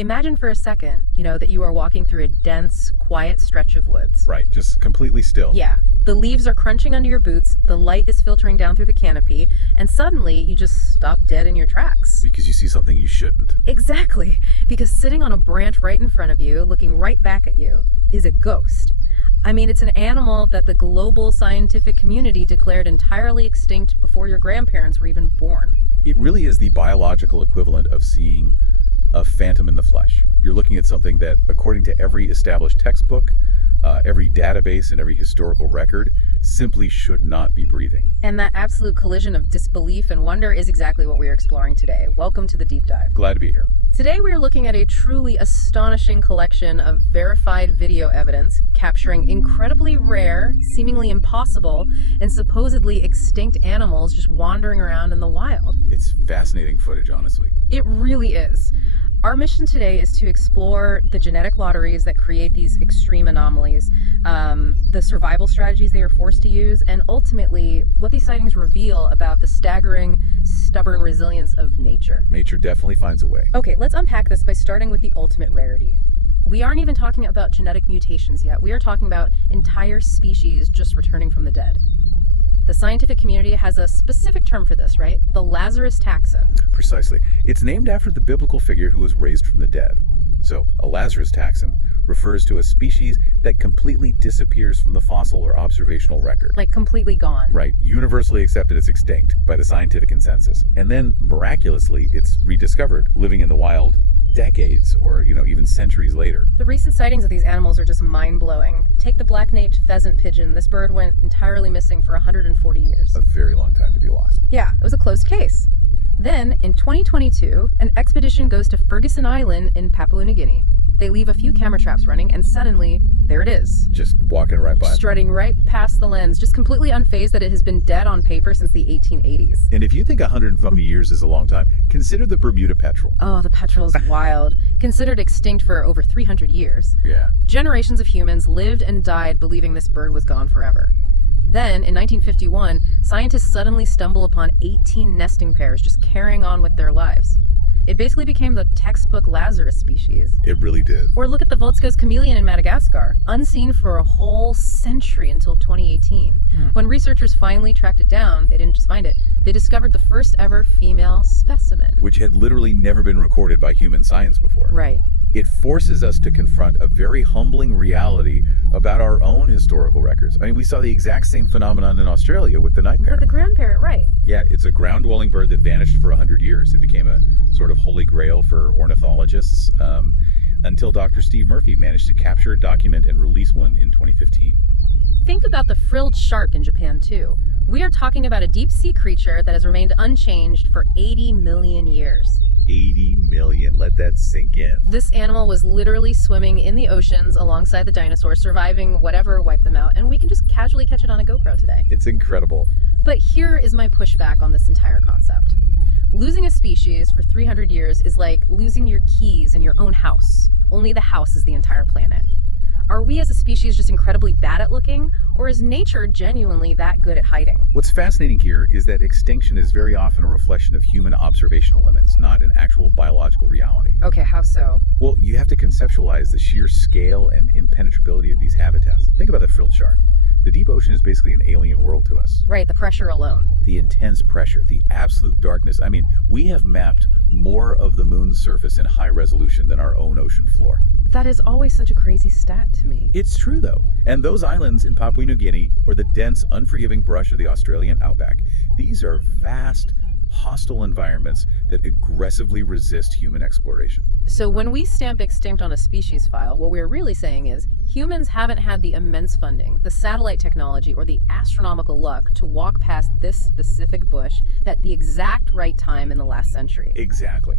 Imagine for a second, that you are walking through a dense, quiet stretch of woods. Right, just completely still. Yeah. The leaves are crunching under your boots, the light is filtering down through the canopy, and suddenly you just stop dead in your tracks. Because you see something you shouldn't. Exactly. Because sitting on a branch right in front of you, looking right back at you, is a ghost. I mean, it's an animal that the global scientific community declared entirely extinct before your grandparents were even born. It really is the biological equivalent of seeing a phantom in the flesh. You're looking at something that, according to every established textbook, every database and every historical record, simply should not be breathing. And that absolute collision of disbelief and wonder is exactly what we are exploring today. Welcome to the deep dive. Glad to be here. Today we are looking at a truly astonishing collection of verified video evidence capturing incredibly rare, seemingly impossible, and supposedly extinct animals just wandering around in the wild. It's fascinating footage, honestly. It really is. Our mission today is to explore the genetic lotteries that create these extreme anomalies, the survival strategies they are forced to use, and ultimately what these sightings reveal about the staggering, stubborn resilience of nature. Nature definitely finds a way. Okay, let's unpack this by starting with the ultimate rarity. We aren't even talking about genetic mutations yet. We are talking about entire species just returning from the dead. The scientific community has a specific term for this, right? The Lazarus taxon. Precisely. It's named after the biblical figure who was raised from the dead. So, a Lazarus taxon refers to a species that completely disappears from the fossil or observational record. Like completely gone. Right, universally accepted as extinct by the scientific consensus. And then, miraculously, it's rediscovered, living in the wild decades or, even centuries later. The recent sightings of these animals are just mind-blowing. Take the black-naped pheasant pigeon. This bird went entirely missing for 140 years. A very long time to be lost. Yeah, it was a closed case. Then, in 2022, an expedition goes to Ferguson Island in Papua New Guinea. They leave a few camera traps running, and suddenly, there it is. Just walking right by. Strutting right past the lens, just completely unfazed that it has been dead on paper since the 1880s. And if you think 150 years is a long time, consider the Bermuda petrel. Oh, the petrel is wild. Considered extinct for over 300 years. Yeah. Generations of humans lived and died believing this bird was gone forever. Then, in 1951, scientists suddenly stumble upon 18 nesting pairs just carrying on with their lives. It basically became the textbook Lazarus species. It really did. Or look at the Volsco's chameleon in Madagascar, unseen for a whole century until 2018. When researchers finally tracked it down, they didn't just find it, they discovered the first ever female specimen. Which had literally never been recorded by human science before. Right. It forces us to confront a very humbling reality about our own historical records. I mean, we saw the exact same phenomenon in Australia with the night parrot. With the ground parrot, right. Yeah, it's a ground-dwelling bird that vanished for 100 years. It became a sort of holy grail for ornithologists until Dr. Steve Murphy managed to capture, document, and release one in 2015. Think about the frilled shark in Japan, too. We are talking about a deep-sea creature that has remained unchanged for 80 million years. 80 million, let that sink in. This animal was literally swimming in the oceans alongside the dinosaurs, surviving whatever wiped them out, and we can just casually catch it on a GoPro today. It's incredible. But here is my pushback on this entire concept. Losing a species for 300 years is like losing your keys in your own house. Only the house is the entire planet. Are we as a species just incredibly bad at looking, or is nature genuinely that good at hiding? What's fascinating here is that extinction is very often a reflection of human observational limits, not an actual biological reality. Okay, how so? Well, you have to conceptualize the sheer scale and impenetrability of these habitats. Think about the frilled shark. The deep ocean is basically an alien world to us. Right, the pressure alone. The intense pressure, the absolute darkness. I mean, we have mapped more of the moon's surface in high resolution than our own ocean floor. That is always such a crazy stat to me. It's true, though. And those islands in Papua New Guinea, or the dense, unforgiving brush of the Australian outback, these are vast, hostile environments that aggressively resist human exploration. So when we stamp extinct on a species file, what we're really saying is humans haven't had the immense funding, the satellite technology, or the astronomical luck to walk past this specific bush at the exact right time in the last century. Exactly.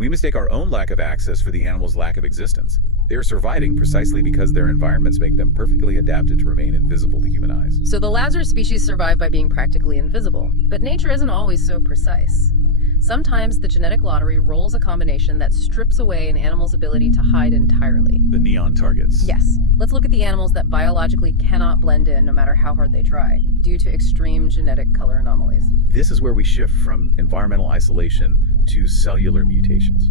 We mistake our own lack of access for the animal's lack of existence. They are surviving precisely because their environments make them perfectly adapted to remain invisible to human eyes. So the Lazarus species survive by being practically invisible, but nature isn't always so precise. Sometimes the genetic lottery rolls a combination that strips away an animal's ability to hide entirely. The neon targets. Yes. Let's look at the animals that biologically cannot blend in no matter how hard they try, due to extreme genetic color anomalies. This is where we shift from environmental isolation to cellular mutations.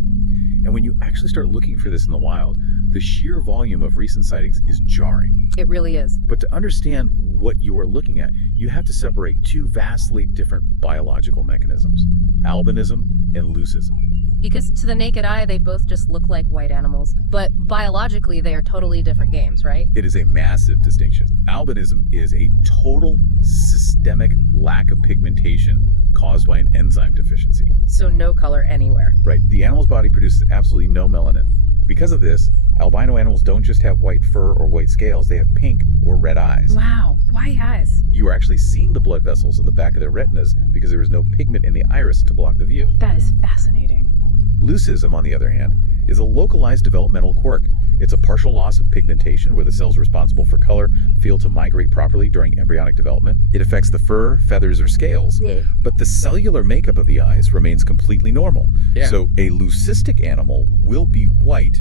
And when you actually start looking for this in the wild, the sheer volume of recent sightings is jarring. It really is. But to understand what you are looking at, you have to separate two vastly different biological mechanisms, albinism and leucism. Because to the naked eye, they both just look like white animals. But biologically, they are totally different games, right? It is a massive distinction. Albinism is a total systemic lack of pigmentation caused by an enzyme deficiency. So no color anywhere. Right. The animal's body produces absolutely no melanin. Because of this, albino animals don't just have white fur or white scales, they have pink or red eyes. Wow, white eyes. You are actually seeing the blood vessels at the back of their retinas because there is no pigment in the iris to block the view. That is fascinating. Leucism, on the other hand, is a localized developmental quirk. It's a partial loss of pigmentation where the cells responsible for color fail to migrate properly during embryonic development. It affects the fur, feathers, or scales, but the cellular makeup of the eyes remains completely normal. So a leucistic animal will be white,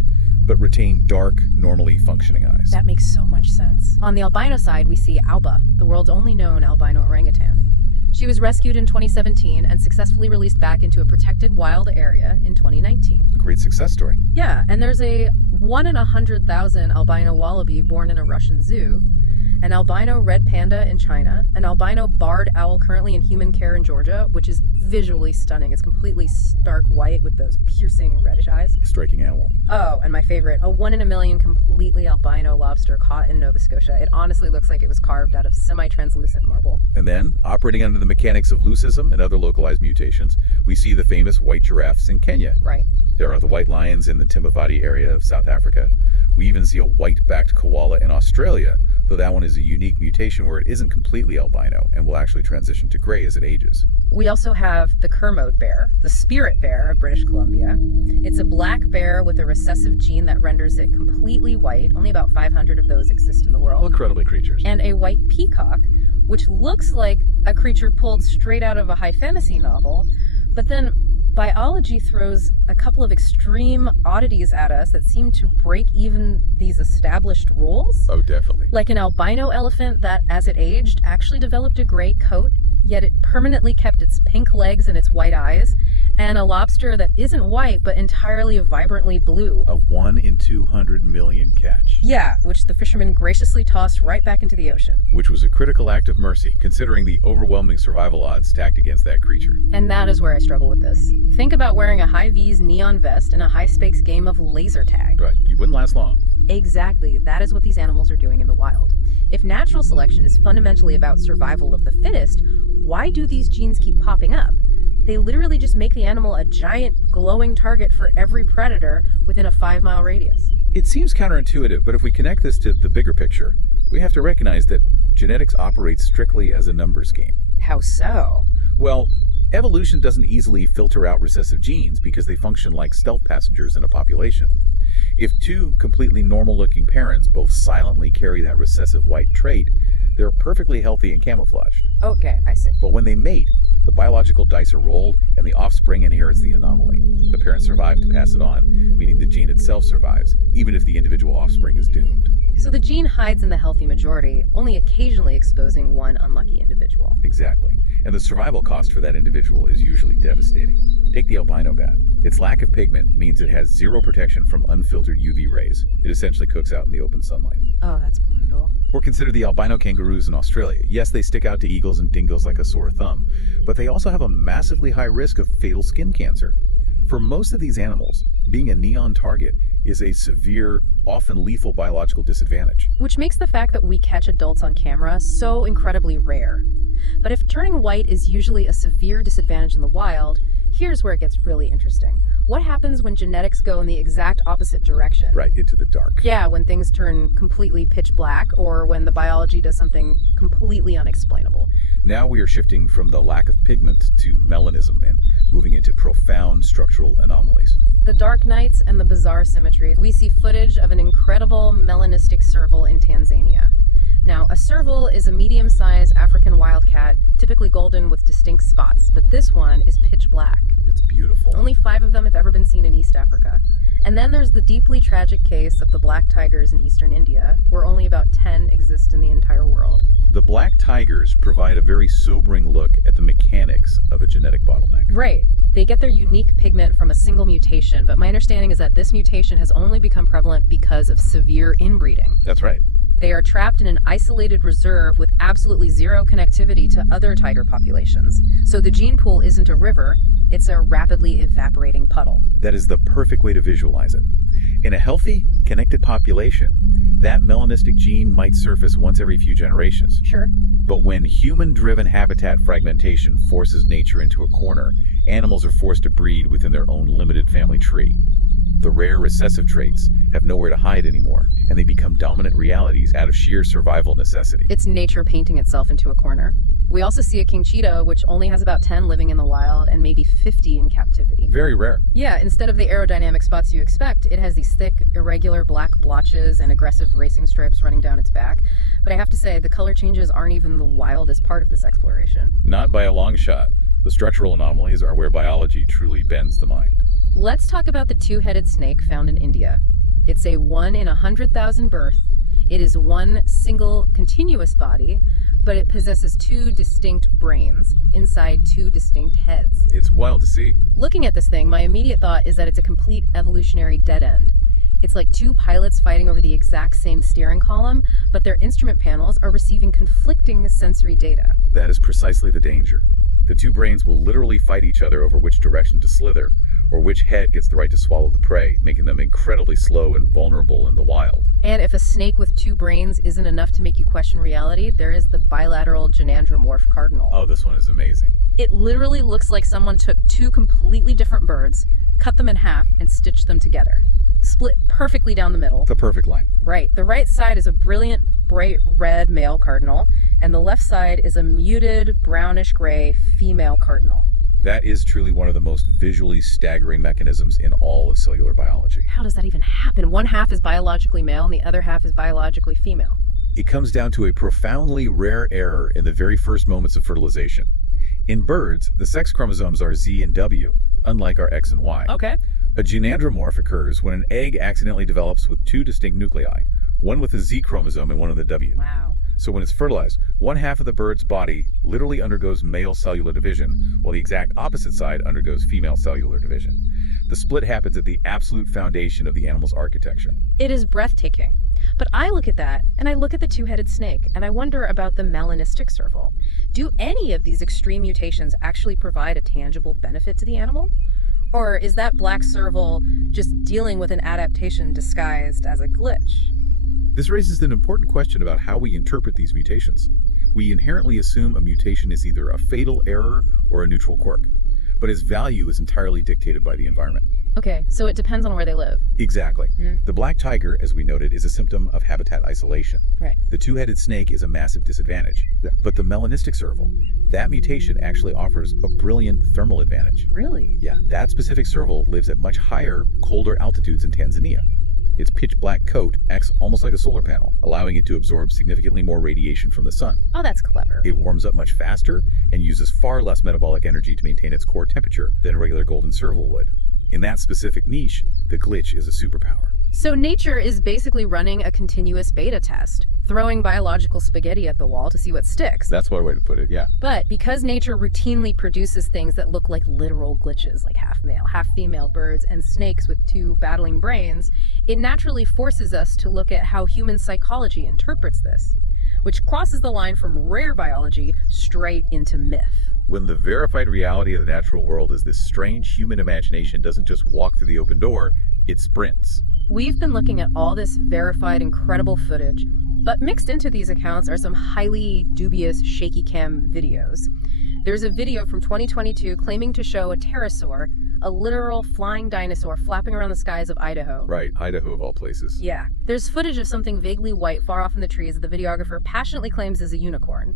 but retain dark, normally functioning eyes. That makes so much sense. On the albino side, we see Alba, the world's only known albino orangutan. She was rescued in 2017 and successfully released back into a protected wild area in 2019. A great success story. Yeah, and there's a 1 in 100,000 albino wallaby born in a Russian zoo, an albino red panda in China, an albino barred owl currently in human care in Georgia, which is visually stunning. It's completely stark white with those piercing reddish eyes. Striking animal. Oh, and my favorite, a 1 in a million completely albino lobster caught in Nova Scotia. It honestly looks like it was carved out of semi-translucent marble. And then, operating under the mechanics of leucism and other localized mutations, we see the famous white giraffes in Kenya. Right. There are the white lions in the Timbavati area of South Africa. We even see a white-backed koala in Australia, though that one is a unique mutation where it isn't completely albino and will actually transition to gray as it ages. We also have the Kermode bear, the spirit bear of British Columbia. It's a black bear with a recessive gene that renders it completely white. Only about 500 of those exist in the world. Incredibly creatures. And a white peacock, which looks like a creature pulled straight out of a high fantasy novel, but then biology throws a couple of extreme oddities at us that seem to break even these established rules. Oh, definitely. Like an albino elephant that, as it aged, actually developed a gray coat, yet it permanently kept its pink legs and its white eyes, and a lobster that isn't white but entirely vibrantly blue. A 1 in 200 million catch. Yeah, which the fishermen graciously tossed right back into the ocean. Which was a critical act of mercy, considering the overwhelming survival odds stacked against that creature. And that is where I struggle with this. Think about wearing a high-vis neon vest in a high-stakes game of laser tag. Right, you wouldn't last long. Exactly, that is what these animals are doing in the wild. If natural selection is fundamentally about survival of the fittest, why do these genes keep popping up? They literally just make the animal a giant glowing target for every predator within a 5-mile radius. It seems counterintuitive, but if we connect this to the bigger picture, we have to recognize that genetics operates strictly as a numbers game. How so? Well, evolution doesn't easily filter out recessive genes because they function like stealth passengers in a population. If two completely normal-looking parents both silently carry that recessive white trait, they're perfectly healthy and camouflaged. Okay, I see. But when they mate, the biological dice are rolled and the offspring inherits the anomaly. The parents survive to pass it on, meaning the gene itself survives, even if the individual offspring is doomed. So the gene hides in the healthy majority, only occasionally exposing one unlucky individual. Exactly. And the survival cost for that individual is usually devastating. Take the albino bat. Its lack of pigment means it has zero protection from unfiltered UV rays. It essentially cooks out in the open sunlight. Oh, that's brutal. Or consider the albino kangaroos in Australia. Yes, they stick out to eagles and dingoes like a sore thumb, but they also have a massively high risk of fatal skin cancer. For most of these animals, being a neon target is a severe, often lethal biological disadvantage. Which makes the fact that we catch adults on camera so incredibly rare. But if turning white is usually a severe disadvantage in the wild, here's where it gets really interesting. What happens when genetics go in the exact opposite direction? Right, into the dark. Yeah, when things turn completely pitch black, or when the biology does something completely unexplainable. Now we are shifting from the lack of pigment to melanism and moving into profound structural anomalies. The dark nights and the bizarre symmetries. We see footage of an incredible melanistic serval in Tanzania. Now, a serval is a medium-sized African wildcat, typically golden with distinct spots, but this one is pitch black. It's beautiful. Only 5 of them have ever been seen in East Africa. And then there's the deeply tragic case of the black tigers in eastern India, where only about 10 exist in the entire world. The black tigers provide a very sobering look at the mechanics of a genetic bottleneck. Right. They get their unique pigment from a single mutation, but my understanding is that this mutation has only become prevalent because of severe inbreeding. That's right. They are trapped in an isolated reserve with absolutely zero connectivity to other tiger populations. So the gene pool isn't a river, it's a rapidly evaporating puddle. That is the perfect way to visualize it. In a healthy, connected population, that melanistic gene might surface once every few generations. Sure. But when human-driven habitat fragmentation forces nature into a corner, animals are forced to breed within their own limited family tree. The rare recessive traits have nowhere to hide anymore, and they become dominant realities out of sheer survival necessity. It's nature painting itself into a corner. We also see a king cheetah, which only has about 10 living in the wild and maybe 50 in captivity. Very rare. Yeah, instead of the aerodynamic spots you expect, it has these thick, irregular black blotches and aggressive racing stripes running down its back. But I have to say, the color changes aren't even the wildest part of this exploration. Not by a long shot. The structural anomalies are where biology truly bends the mind. Let's talk about the two-headed snake found in India. It's a 1 in 100,000 birth. It is one single continuous body, but it possesses two distinct brains inside two distinct heads. It's wild to see. Looking at this thing, my immediate thought is that it's a complete evolutionary dead end. It's like two pilots fighting over the exact same steering column, but their instrument panels are receiving conflicting sensory data. That is precisely the danger. The two brains will literally fight each other over which direction to slither, or which head gets the right to swallow the prey, making them incredibly slow and vulnerable in the wild. And if a snake with two brains isn't enough to make you question reality, there is the bilateral gynandromorph cardinal. Oh, this one is amazing. It literally looks like someone took two completely different birds, cut them in half, and stitched them together. Split perfectly down the middle. The perfect line. Right. The right side is a brilliant, bright red male cardinal, and the left side is a muted, brownish-gray female cardinal. That is truly one of the most visually staggering mechanisms in all of cellular biology. How does that even happen? One half is biologically male and the other half is biologically female. It comes down to a profoundly rare error in the very first moments of fertilization. In birds, the sex chromosomes are Z and W, unlike our X and Y. Okay. A gynandromorph occurs when an egg accidentally develops with two distinct nuclei, one with a Z chromosome and one with a W. Wow. So when it's fertilized, one half of the bird's body literally undergoes male cellular division, while the exact opposite side undergoes female cellular division. The split happens at the absolute foundation of the animal's architecture. It is breathtaking. But I look at that, and I look at the two-headed snake, and I wonder about the melanistic serval. Do any of these extreme mutations actually provide a tangible benefit to the animal? Or is that black serval just dealing with an adaptation disguised as a glitch? This raises an important question about how we interpret these mutations. We inherently assume a mutation is either a fatal error or a neutral quirk, but its value is entirely dictated by the environment. Okay, so it depends on where they live. Exactly. The black tiger, as we noted, is a symptom of habitat isolation. Right. The two-headed snake is a massive disadvantage. But the melanistic serval, that mutation actually offers a brilliant thermal advantage. Really? Yeah, that specific serval lives at much higher, colder altitudes in Tanzania. Its pitch black coat acts almost like a solar panel, allowing it to absorb significantly more radiation from the sun. Oh, that's clever. It warms up much faster and uses far less metabolic energy to maintain its core temperature than a regular golden serval would. In that specific niche, the glitch is a superpower. So nature is basically running a continuous beta test, throwing biological spaghetti at the wall to see what sticks. That's one way to put it, yeah. But because nature routinely produces things that look like literal glitches, like half male, half female birds and snakes with two battling brains, it naturally forces us to look at how human psychology interprets this, which crosses the line from rare biology straight into myth. When the verified reality of the natural world is this strange human imagination doesn't just walk through the open door, it sprints. We've been looking at all this verified, incredible footage, but mixed into these accounts are some highly dubious shaky cam videos. There's a video from 2022 claiming to show a pterosaur, a literal flying dinosaur flapping around the skies of Idaho. Right, Idaho of all places. Yeah. There's footage of something vaguely white far off in the trees that the videographer passionately claims is a unicorn.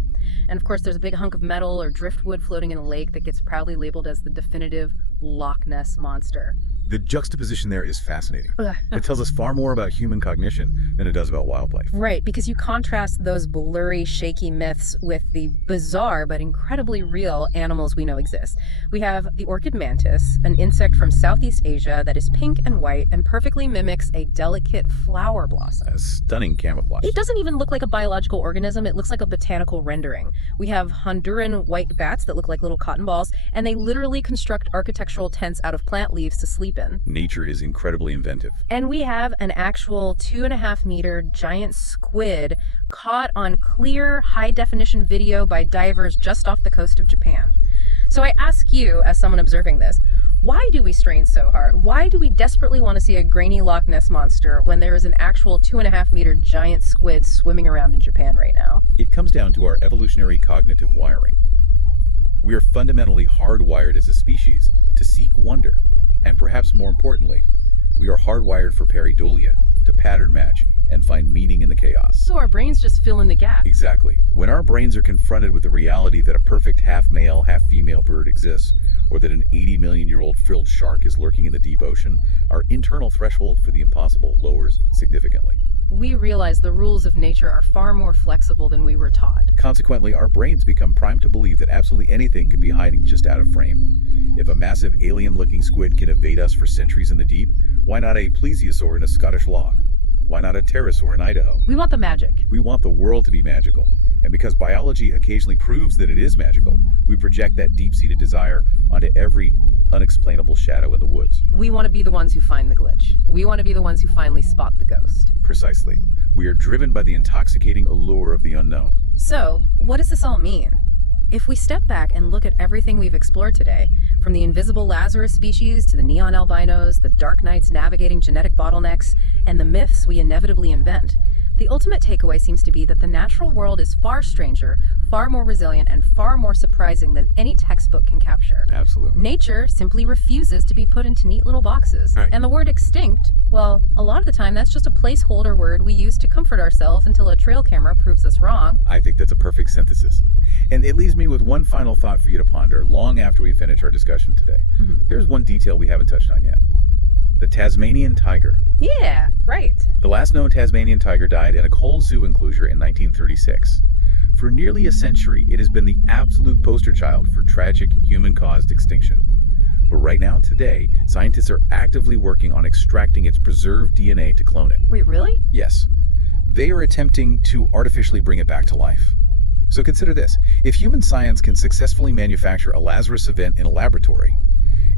And of course, there's a big hunk of metal or driftwood floating in a lake that gets proudly labeled as the definitive Loch Ness monster. The juxtaposition there is fascinating. Ugh. It tells us far more about human cognition than it does about wildlife. Right, because you contrast those blurry, shaky myths with the bizarre but incredibly real animals we know exist. We have the orchid mantis, an insect from Southeast Asia that is pink and white and perfectly mimics a delicate flower blossom. A stunning camouflage. It doesn't even look like a biological organism, it looks like a botanical rendering. We have Honduran white bats that look like little cotton balls, and they literally construct architectural tents out of plant leaves to sleep in. Nature is incredibly inventive. And we have an actual 2.5-meter giant squid caught on clear, high-definition video by divers just off the coast of Japan. So I ask you, as someone observing this, why do we strain so hard? Why do we desperately want to see a grainy Loch Ness monster when there is an actual 2.5-meter giant squid swimming around in Japan right now? It comes down to our evolutionary cognitive wiring. We are fundamentally hardwired as a species to seek wonder. And perhaps more importantly, we are hardwired for pareidolia, to pattern match and find meaning in the chaos. So our brains just fill in the gap. Exactly. When our brains are confronted with the reality that a perfect half-male, half-female bird exists, or that an 80-million-year-old frilled shark is lurking in the deep ocean, our internal threshold for the impossible lowers significantly. We realize the rules of nature are far more flexible than we were taught. Consequently, our brains become primed to believe that absolutely anything could be hiding just out of frame. If a massive alien-looking squid can evade us for centuries in the deep, why not a plesiosaur in a Scottish loch? Why not a pterosaur in Idaho? We want the magic. We want the world to be magical. And because biology occasionally proves that it is magical, we project that deep-seated desire onto every unexplainable shadow in the woods. We want to be the ones who find the glitch. We want to be the ones who finally spot the ghost. Precisely. We are driven by the intoxicating allure of the unknown. So, what does this all mean? If we step back and look at everything we've explored today, from the invisible Lazarus species to the neon albinos, the dark nights navigating genetic bottlenecks, and the myths we inevitably invent, the ultimate takeaway seems to be that the natural world is far stranger, far more resilient, and far more surprising than any textbook can capture. Absolutely. Nature simply refuses to be put into neat little boxes. Right. And the word extinct, well, a lot of the time that's just a placeholder word we use to comfort ourselves until a trail camera proves us wrong. I think that's a perfect synthesis. And it leaves me with one final thought for you to ponder long after we finish our discussion today. There's one detail we haven't touched on yet. The Tasmanian tiger. Yeah, right. The last known Tasmanian tiger died in a cold zoo enclosure in 1936. For nearly a century, it has been the absolute poster child for tragic human-caused extinction. But right now, today, scientists are actively working on extracting its preserved DNA to clone it. Wait, really? Yes. They are attempting to artificially bring it back to life. So consider this. If human science can successfully manufacture a Lazarus event in a laboratory,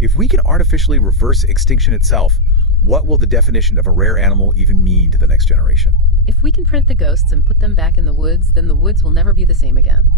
if we can artificially reverse extinction itself, what will the definition of a rare animal even mean to the next generation? If we can print the ghosts and put them back in the woods, then the woods will never be the same again.